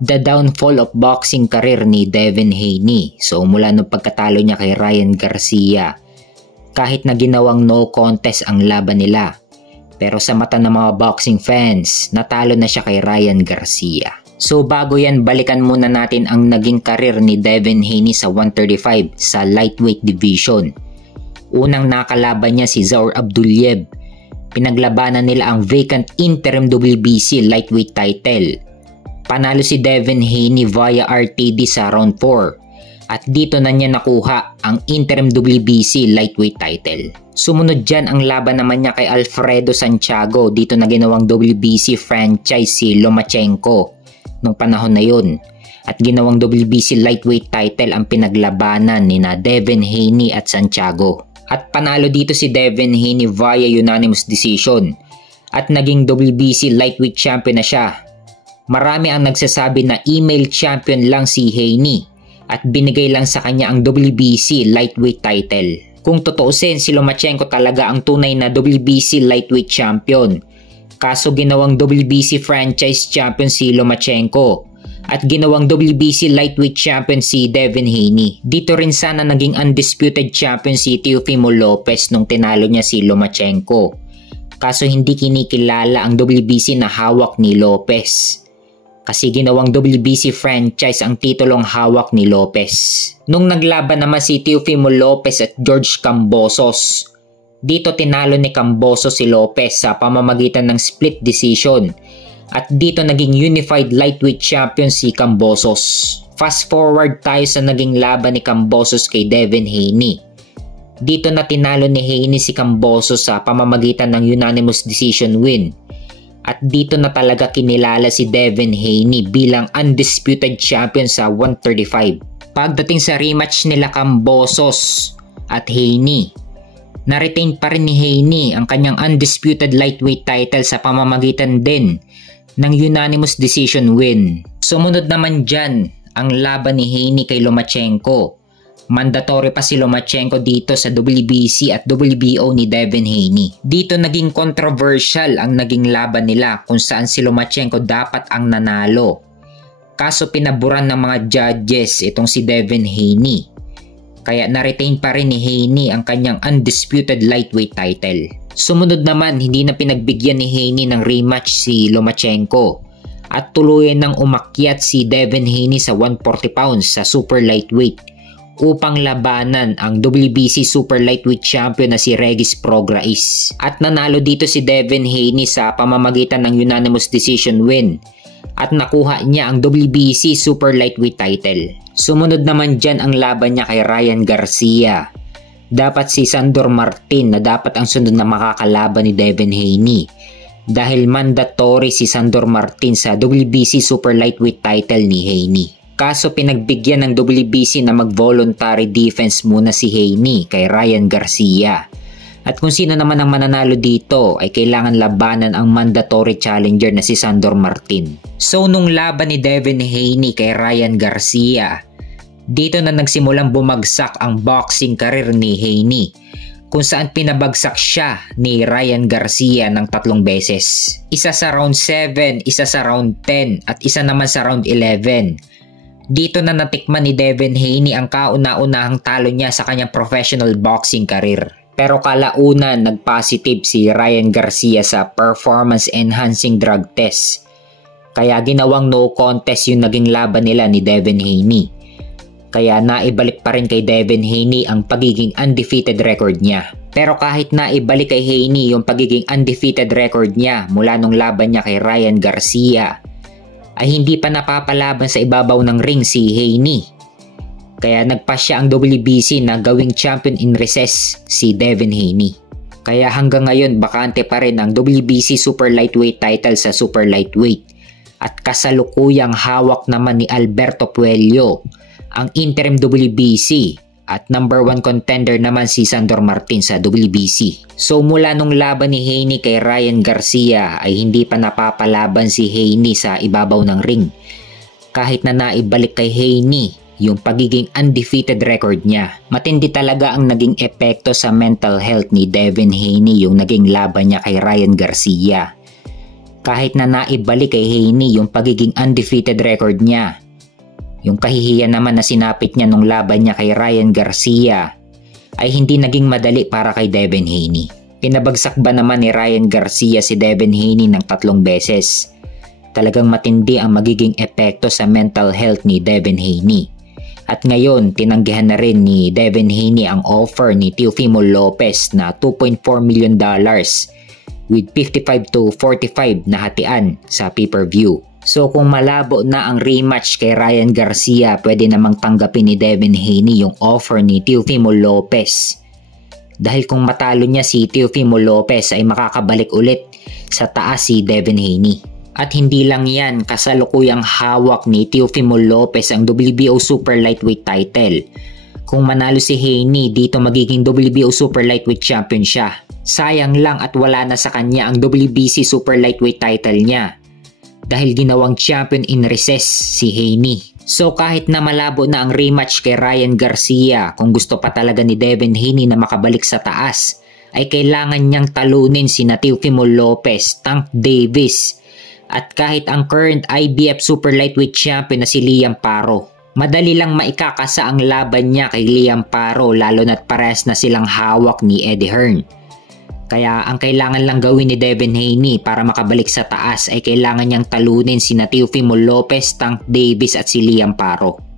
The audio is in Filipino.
The downfall of boxing career ni Devin Haney. So mula nung pagkatalo niya kay Ryan Garcia, kahit na ginawang no contest ang laban nila, pero sa mata ng mga boxing fans, natalo na siya kay Ryan Garcia. So bago yan, balikan muna natin ang naging karir ni Devin Haney sa 135 sa lightweight division. Unang nakalaban niya si Zaur Abduliev. Pinaglabanan nila ang vacant interim WBC lightweight title. Panalo si Devin Haney via RTD sa round 4 at dito na niya nakuha ang interim WBC lightweight title. Sumunod dyan ang laban naman niya kay Alfredo Santiago, dito na ginawang WBC franchise si Lomachenko nung panahon na yun. At ginawang WBC lightweight title ang pinaglabanan ni na Devin Haney at Santiago. At panalo dito si Devin Haney via unanimous decision at naging WBC lightweight champion na siya. Marami ang nagsasabi na email champion lang si Haney at binigay lang sa kanya ang WBC lightweight title. Kung tutuusin, si Lomachenko talaga ang tunay na WBC lightweight champion. Kaso ginawang WBC franchise champion si Lomachenko at ginawang WBC lightweight champion si Devin Haney. Dito rin sana naging undisputed champion si Teofimo Lopez nung tinalo niya si Lomachenko. Kaso hindi kinikilala ang WBC na hawak ni Lopez. Kasi ginawang WBC franchise ang titulong hawak ni Lopez. Nung naglaban naman si Teofimo Lopez at George Kambosos, dito tinalo ni Kambosos si Lopez sa pamamagitan ng split decision. At dito naging unified lightweight champion si Kambosos. Fast forward tayo sa naging laban ni Kambosos kay Devin Haney. Dito na tinalo ni Haney si Kambosos sa pamamagitan ng unanimous decision win. At dito na talaga kinilala si Devin Haney bilang undisputed champion sa 135. Pagdating sa rematch nila Kambosos at Haney, na-retain pa rin ni Haney ang kanyang undisputed lightweight title sa pamamagitan din ng unanimous decision win. Sumunod naman dyan ang laban ni Haney kay Lomachenko. Mandatory pa si Lomachenko dito sa WBC at WBO ni Devin Haney. Dito naging controversial ang naging laban nila kung saan si Lomachenko dapat ang nanalo. Kaso pinaburan ng mga judges itong si Devin Haney. Kaya na-retain pa rin ni Haney ang kanyang undisputed lightweight title. Sumunod naman, hindi na pinagbigyan ni Haney ng rematch si Lomachenko at tuluyan nang umakyat si Devin Haney sa 140 pounds sa super lightweight upang labanan ang WBC super lightweight champion na si Regis Prograis. At nanalo dito si Devin Haney sa pamamagitan ng unanimous decision win at nakuha niya ang WBC super lightweight title. Sumunod naman dyan ang laban niya kay Ryan Garcia. Dapat si Sandor Martin na dapat ang sunod na makakalaban ni Devin Haney dahil mandatory si Sandor Martin sa WBC super lightweight title ni Haney. Kaso pinagbigyan ng WBC na mag-voluntary defense muna si Haney kay Ryan Garcia. At kung sino naman ang mananalo dito ay kailangan labanan ang mandatory challenger na si Sandor Martin. So nung laban ni Devin Haney kay Ryan Garcia, dito na nagsimulang bumagsak ang boxing career ni Haney kung saan pinabagsak siya ni Ryan Garcia ng 3 beses. Isa sa round 7, isa sa round 10 at isa naman sa round 11. Dito na natikman ni Devin Haney ang kauna-unahang talo niya sa kanyang professional boxing career. Pero kalaunan nag-positive si Ryan Garcia sa performance enhancing drug test. Kaya ginawang no contest yung naging laban nila ni Devin Haney. Kaya naibalik pa rin kay Devin Haney ang pagiging undefeated record niya. Pero kahit naibalik kay Haney yung pagiging undefeated record niya mula nung laban niya kay Ryan Garcia, ay hindi pa napapalaban sa ibabaw ng ring si Haney. Kaya nagpasya ang WBC na gawing champion in recess si Devin Haney. Kaya hanggang ngayon bakante pa rin ang WBC super lightweight title sa super lightweight. At kasalukuyang hawak naman ni Alberto Puello ang interim WBC at number 1 contender naman si Sandor Martin sa WBC. So mula nung laban ni Haney kay Ryan Garcia ay hindi pa napapalaban si Haney sa ibabaw ng ring. Kahit na naibalik kay Haney yung pagiging undefeated record niya. Matindi talaga ang naging epekto sa mental health ni Devin Haney yung naging laban niya kay Ryan Garcia. Kahit na naibalik kay Haney yung pagiging undefeated record niya. Yung kahihiyan naman na sinapit niya nung laban niya kay Ryan Garcia ay hindi naging madali para kay Devin Haney. Pinabagsak ba naman ni Ryan Garcia si Devin Haney ng 3 beses? Talagang matindi ang magiging epekto sa mental health ni Devin Haney. At ngayon, tinanggihan na rin ni Devin Haney ang offer ni Teofimo Lopez na $2.4 million with 55 to 45 na hatian sa pay-per-view. So kung malabo na ang rematch kay Ryan Garcia, pwede namang tanggapin ni Devin Haney yung offer ni Teofimo Lopez. Dahil kung matalo niya si Teofimo Lopez ay makakabalik ulit sa taas si Devin Haney. At hindi lang yan, kasalukuyang hawak ni Teofimo Lopez ang WBO Super Lightweight title. Kung manalo si Haney, dito magiging WBO Super Lightweight Champion siya. Sayang lang at wala na sa kanya ang WBC Super Lightweight title niya. Dahil ginawang champion in recess si Haney. So kahit na malabo na ang rematch kay Ryan Garcia, kung gusto pa talaga ni Devin Haney na makabalik sa taas, ay kailangan niyang talunin si Teofimo Lopez, Tank Davis, at kahit ang current IBF Super Lightweight Champion na si Liam Paro. Madali lang maikakasa ang laban niya kay Liam Paro, lalo na't parehas na silang hawak ni Eddie Hearn. Kaya ang kailangan lang gawin ni Devin Haney para makabalik sa taas ay kailangan niyang talunin si Teofimo Lopez, Tank Davis at si Liam Paro.